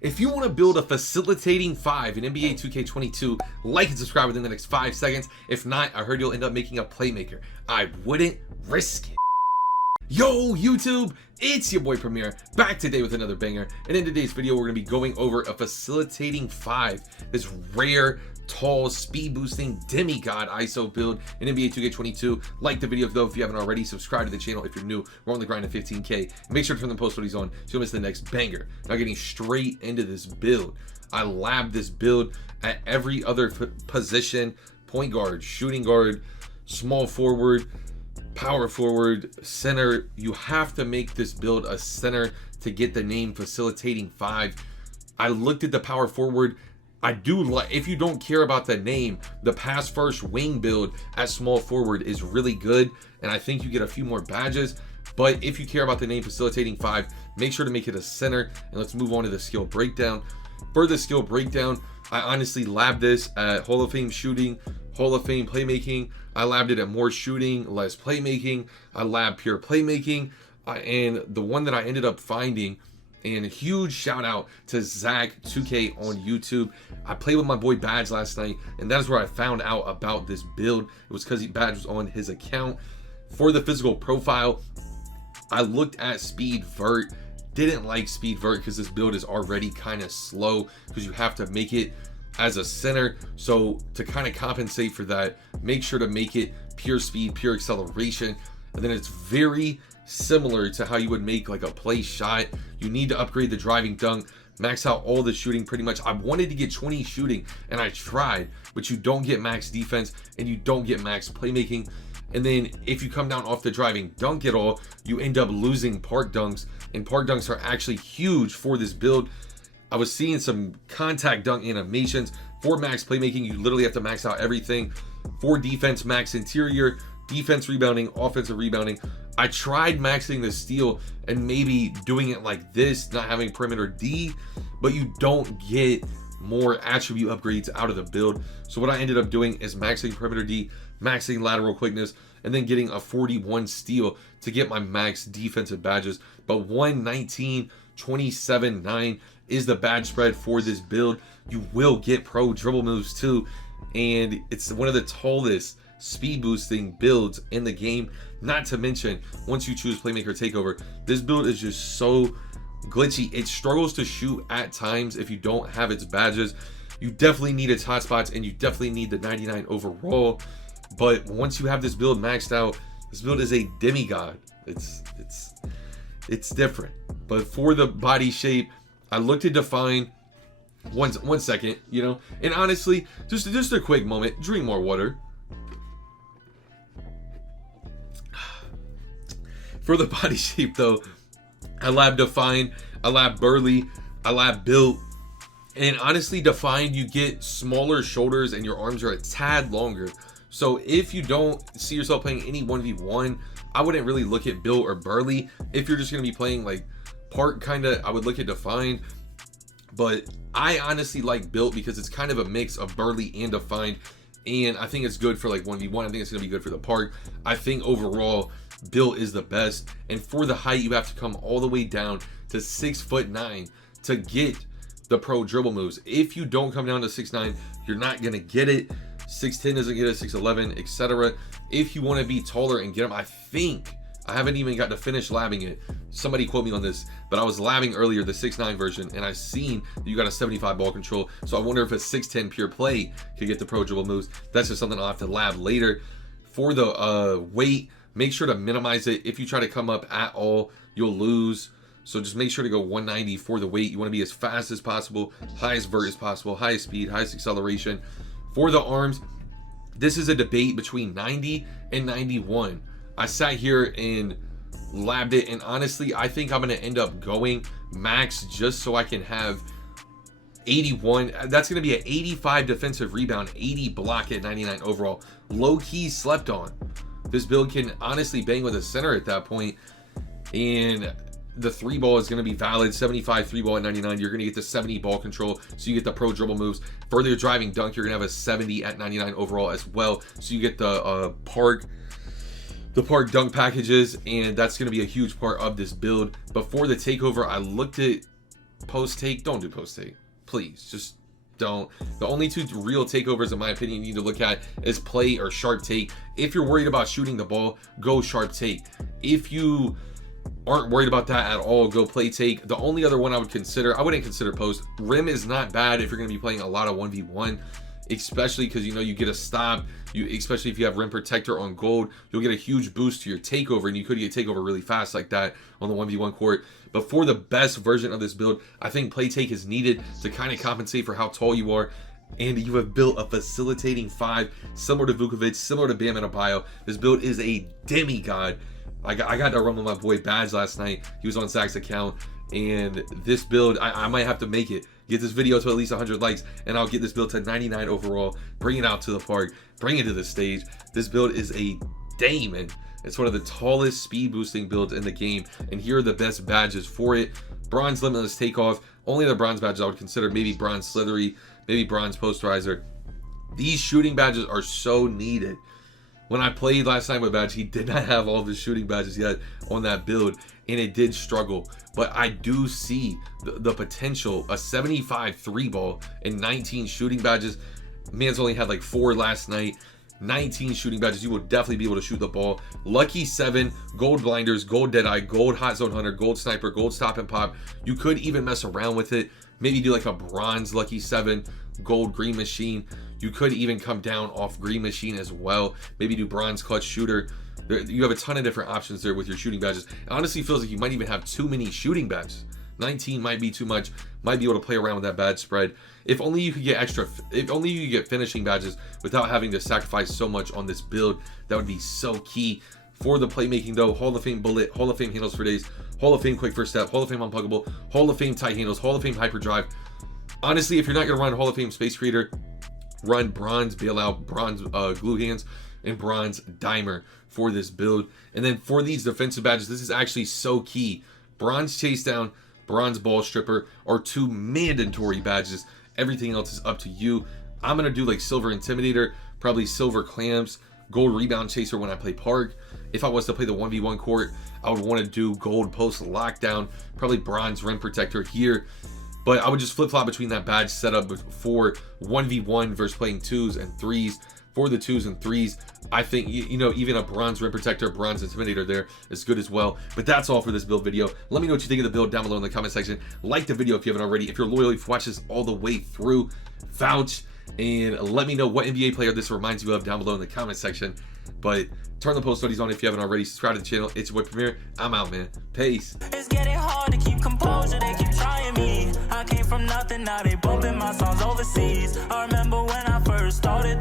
If you want to build a facilitating 5 in NBA 2K22, like and subscribe within the next 5 seconds. If not, I heard you'll end up making a playmaker. I wouldn't risk it. Yo YouTube, it's your boy Premier, back today with another banger. And in today's video, we're going to be going over a facilitating 5, this rare, tall, speed boosting demigod ISO build in NBA 2K22. Like the video though if you haven't already. Subscribe to the channel if you're new. We're on the grind of 15K. Make sure to turn the post notifications on so you don't miss the next banger. Now getting straight into this build. I labbed this build at every other position: point guard, shooting guard, small forward, power forward, center. You have to make this build a center to get the name facilitating 5. I looked at the power forward. I do like, if you don't care about the name, the pass first wing build at small forward is really good, and I think you get a few more badges. But if you care about the name facilitating 5, make sure to make it a center. And let's move on to the skill breakdown. For the skill breakdown, I honestly labbed this at Hall of Fame shooting, Hall of Fame playmaking. I labbed it at more shooting, less playmaking. I labbed pure playmaking, and the one that I ended up finding, and a huge shout out to Lxck 2K on YouTube. I played with my boy Badge last night, and that's where I found out about this build. It was because Badge was on his account. For the physical profile, I looked at speed vert. Didn't like speed vert because this build is already kind of slow because you have to make it as a center. So to kind of compensate for that, make sure to make it pure speed, pure acceleration. And then it's very similar to how you would make like a play shot. You need to upgrade the driving dunk, max out all the shooting pretty much. I wanted to get 20 shooting and I tried, but you don't get max defense and you don't get max playmaking. And then if you come down off the driving dunk at all, you end up losing park dunks, and park dunks are actually huge for this build. I was seeing some contact dunk animations. For max playmaking, you literally have to max out everything. For defense, max interior, defense rebounding, offensive rebounding. I tried maxing the steal and maybe doing it like this, not having perimeter D, but you don't get more attribute upgrades out of the build. So what I ended up doing is maxing perimeter D, maxing lateral quickness, and then getting a 41 steal to get my max defensive badges. But 119, 27, 9 is the badge spread for this build. You will get pro dribble moves too, and it's one of the tallest speed boosting builds in the game. Not to mention, once you choose playmaker takeover, this build is just so glitchy. It struggles to shoot at times if you don't have its badges. You definitely need its hotspots, and you definitely need the 99 overall. But once you have this build maxed out, this build is a demigod. It's different. But for the body shape, I looked to define one second, you know, and honestly, just a quick moment. Drink more water. For the body shape though, I lab defined, I lab burly, I lab built, and honestly defined, you get smaller shoulders and your arms are a tad longer. So if you don't see yourself playing any 1v1, I wouldn't really look at built or burly. If you're just going to be playing like part kind of, I would look at defined. But I honestly like built because it's kind of a mix of burly and defined, and I think it's good for like 1v1. I think it's going to be good for the park. I think overall built is the best. And for the height, you have to come all the way down to 6'9" to get the pro dribble moves. If you don't come down to 6'9", you're not going to get it. 6'10" doesn't get it, 6'11", etc. If you want to be taller and get them, I think, I haven't even got to finish labbing it. Somebody quote me on this, but I was labbing earlier the 6'9" version, and I've seen that you got a 75 ball control. So I wonder if a 6'10" pure play could get the pro dribble moves. That's just something I'll have to lab later. For the weight, make sure to minimize it. If you try to come up at all, you'll lose. So just make sure to go 190 for the weight. You want to be as fast as possible, highest vert as possible, highest speed, highest acceleration. For the arms, this is a debate between 90 and 91. I sat here and labbed it, and honestly, I think I'm going to end up going max just so I can have 81. That's going to be an 85 defensive rebound, 80 block at 99 overall. Low-key slept on. This build can honestly bang with a center at that point, and the 3 ball is going to be valid. 75 3 ball at 99. You're going to get the 70 ball control, so you get the pro dribble moves. Further driving dunk, you're going to have a 70 at 99 overall as well, so you get the park dunk packages, and that's going to be a huge part of this build. But for the takeover, I looked at post take, don't do post take. Please, just don't. The only two real takeovers, in my opinion, you need to look at is play or sharp take. If you're worried about shooting the ball, go sharp take. If you aren't worried about that at all, go play take. The only other one I would consider, I wouldn't consider post. Rim is not bad if you're going to be playing a lot of 1v1, especially because, you know, you get a stop. Especially if you have rim protector on gold, you'll get a huge boost to your takeover, and you could get takeover really fast like that on the 1v1 court. But for the best version of this build, I think play take is needed to kind of compensate for how tall you are. And you have built a facilitating 5, similar to Vukovic, similar to Bam Adebayo. This build is a demigod. I got to run with my boy Badge last night. He was on Zach's account, and this build, I might have to make it. Get this video to at least 100 likes, and I'll get this build to 99 overall. Bring it out to the park. Bring it to the stage. This build is a demon. It's one of the tallest speed boosting builds in the game, and here are the best badges for it. Bronze Limitless Takeoff. Only the bronze badges I would consider. Maybe bronze Slithery, maybe bronze Posterizer. These shooting badges are so needed. When I played last night with Badge, he did not have all of his shooting badges yet on that build, and it did struggle. But I do see the potential. A 75 3 ball and 19 shooting badges. Man's only had like 4 last night. 19 shooting badges. You will definitely be able to shoot the ball. Lucky 7, gold blinders, gold deadeye, gold hot zone hunter, gold sniper, gold stop and pop. You could even mess around with it. Maybe do like a bronze lucky 7, gold green machine. You could even come down off green machine as well. Maybe do bronze clutch shooter. You have a ton of different options there with your shooting badges. It honestly feels like you might even have too many shooting badges. 19 might be too much. Might be able to play around with that badge spread. If only you could get if only you could get finishing badges without having to sacrifice so much on this build. That would be so key. For the playmaking though, Hall of Fame bullet, Hall of Fame handles for days, Hall of Fame quick first step, Hall of Fame unpuggable, Hall of Fame tight handles, Hall of Fame hyperdrive. Honestly, if you're not going to run Hall of Fame Space Creator, run bronze bailout, bronze glue hands, and bronze dimer for this build. And then for these defensive badges, this is actually so key. Bronze chase down, bronze ball stripper are 2 mandatory badges. Everything else is up to you. I'm gonna do like silver intimidator, probably silver clamps, gold rebound chaser when I play park. If I was to play the 1v1 court, I would want to do gold post lockdown, probably bronze rim protector here. But I would just flip-flop between that badge setup for 1v1 versus playing 2s and 3s. For the 2s and 3s, I think, you know, even a bronze rim protector, bronze intimidator there is good as well. But that's all for this build video. Let me know what you think of the build down below in the comment section. Like the video if you haven't already. If you're loyal, if you watch this all the way through, vouch. And let me know what NBA player this reminds you of down below in the comment section. But turn the post notifications on if you haven't already. Subscribe to the channel. It's your boy Premier. I'm out, man. Peace. It's getting hard to keep composure. They keep trying me. I came from nothing, now they bumping my songs overseas. I remember when I first started.